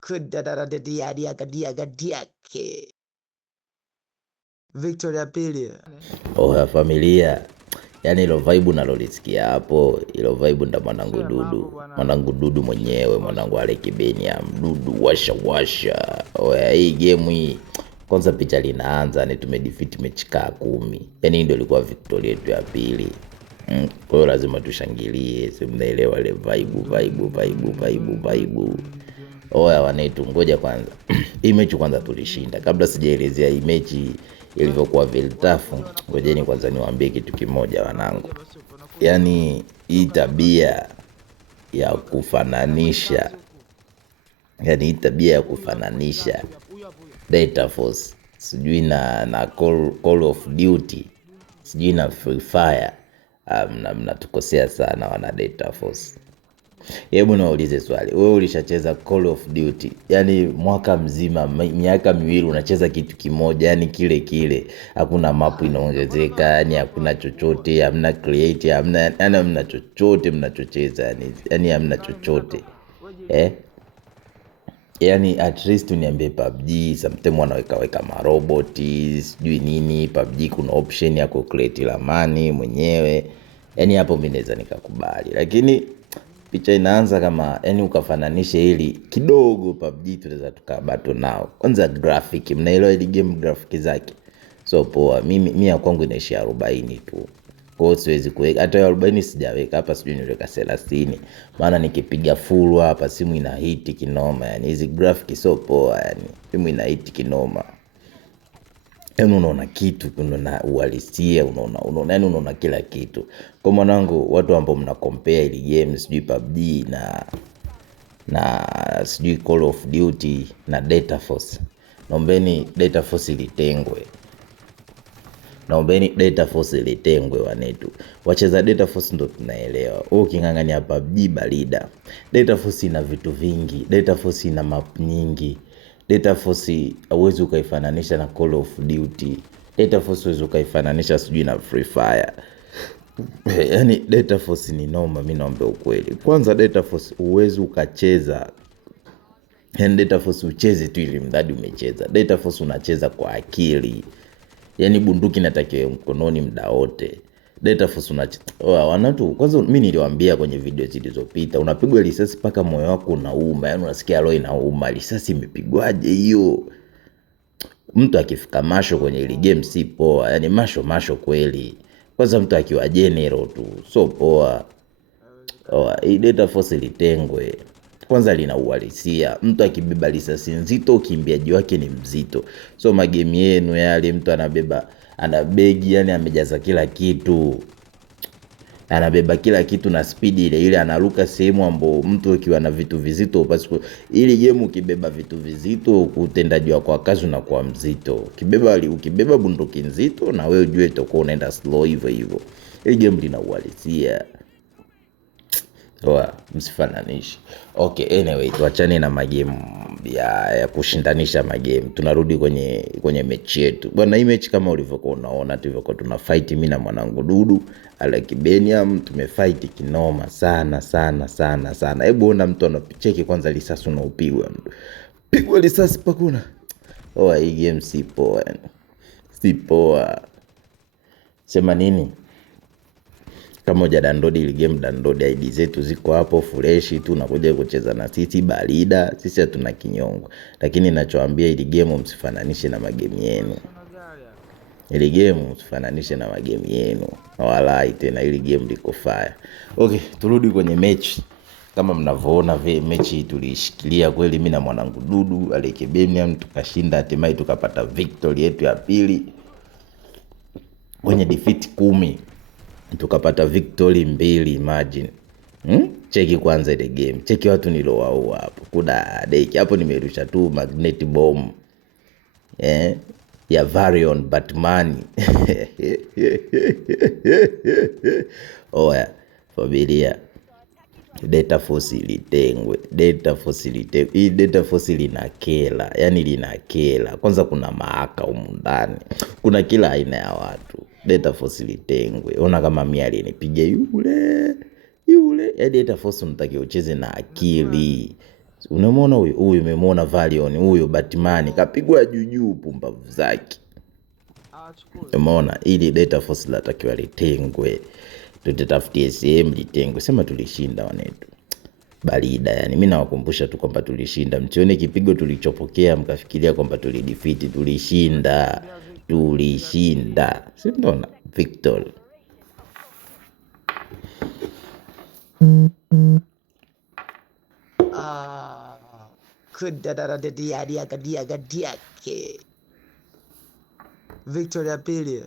Kudadadadiadiagadiagadiake. Victor ya pili. Oha familia. Yani ilo vibe nalolisikia hapo, ilo vibe nda mwanangu Dudu mwenyewe, mwanangu Aleki Beniam, Dudu washa. Oya hii game hii, kwanza picha linaanza ni tumedefeat mechi 10. Yani ndio ilikuwa victory yetu ya pili. Kwa hiyo lazima tushangilie, si mnaelewa ile vibe. Oya wanetu, ngoja kwanza. Hii mechi kwanza tulishinda. Kabla sijaelezea hii mechi ilivyokuwa viltafu, ngojeni kwanza niwaambie kitu kimoja wanangu. Yani hii tabia ya kufananisha, Data Force sijui na Call of Duty, sijui na Free Fire, mnatukosea sana wana Data Force. Hebu naulize swali, wewe ulishacheza Call of Duty yani mwaka mzima, miaka 2 unacheza kitu kimoja, yani kile hakuna map inaongezeka, yani hakuna chochote, hamna create, hamna chochote mnachocheza, yani hamna chochote. Yani at least uniambie PUBG sometimes wanaweka maroboti sijui nini. PUBG kuna option ya kucreate lamani mwenyewe, yani hapo mimi naweza nikakubali. Lakini picha inaanza kama yani ukafananisha hili kidogo PUBG tunaweza tukabato nao. Kwanza graphic, mnaelewa ile game graphic zake so poa. Mimi ya kwangu inaishia 40 tu. Kwa hiyo siwezi kuweka hata 40 sijaweka hapa, sijui niweka 30. Maana nikipiga full hapa simu ina hit kinoma, yani hizi graphic so poa, yani simu ina hit kinoma. Yani unaona kitu, unaona uhalisia, unaona kila kitu. Kwa mwanangu, watu ambao mna compare ile game sijui PUBG na sijui Call of Duty na Data Force, naombeni Data Force litengwe wanetu. Wacheza Data Force ndo tunaelewa. Ukingangania PUBG balida. Data Force ina vitu vingi, Data Force ina map nyingi. Data Force hauwezi ukaifananisha na Call of Duty. Data Force huwezi ukaifananisha sijui na Free Fire. Yani Data Force ni noma, mimi naomba ukweli. Kwanza Data Force huwezi ukacheza, yani Data Force ucheze tu ili mradi umecheza. Data Force unacheza kwa akili, yani bunduki inatakiwa mkononi muda wote. Data Force wanatu, kwanza mimi niliwaambia kwenye video zilizopita, unapigwa risasi paka moyo wako unauma, yani unasikia roho inauma, risasi imepigwaje hiyo. Mtu akifika masho kwenye ile game si poa, yani masho kweli. Kwanza mtu akiwa general tu so poa. Hii Data Force litengwe. Kwanza lina uhalisia. Mtu akibeba risasi nzito, ukimbiaji wake ni mzito. So magame yenu yale mtu ana begi, yani amejaza kila kitu. Anabeba kila kitu na speed ile anaruka sehemu ambapo mtu akiwa na vitu vizito upasi. Ili game ukibeba vitu vizito, utendaji wako kwa kazi unakuwa mzito. Ukibeba bunduki nzito na wewe ujue utakuwa unaenda slow hivyo. Hii game lina uhalisia. Msifananishe. Okay, anyway, tuachane na magame ya kushindanisha magame. Tunarudi kwenye mechi yetu. Bwana, hii mechi kama ulivyokuwa unaona tulivyokuwa tuna fight mimi na mwanangu Dudu, Aleki Beniam, tumefight kinoma sana. Hebu ona mtu anapicheki kwanza risasi unaupigwa. Pigwa risasi pakuna. Hii game si poa. Sema nini? Kama hoja download ile game, download ID zetu ziko hapo fresh tu, unakuja kucheza na sisi balida. Sisi hatuna kinyongo. Lakini ninachoambia ile game msifananishe na magame yenu. Ile game msifananishe na magame yenu. Wala tena ile game liko fire. Okay, turudi kwenye mechi. Kama mnavyoona mechi tulishikilia kweli, mimi na mwanangu Dudu, Aleki Beniam, tukashinda, hatimaye tukapata victory yetu ya pili. Kwenye defeat 10 tukapata victory 2, imagine. Cheki kwanza ile game. Cheki watu nilowaua hapo. Kuna deki hapo nimerusha tu magnet bomb. Ya Varion Batman. Familia. Data Force litengwe. Hii Data Force linakela. Yani linakela. Kwanza kuna maaka humu ndani. Kuna kila aina ya watu. Data Force litengwe. Ona kama mimi alinipiga yule. Data Force unataka ucheze na akili. Unamwona huyu umemwona Valion, huyu Batman kapigwa juu pumbavu zake. Umeona, ili Delta Force latakiwa litengwe. Tutatafutie sehemu litengwe. Sema tulishinda wanetu. Barida yani, mimi nawakumbusha tu kwamba tulishinda. Msione kipigo tulichopokea mkafikiria kwamba tulidefeat. Tulishinda. Si ndio? Victor. Victoria pili.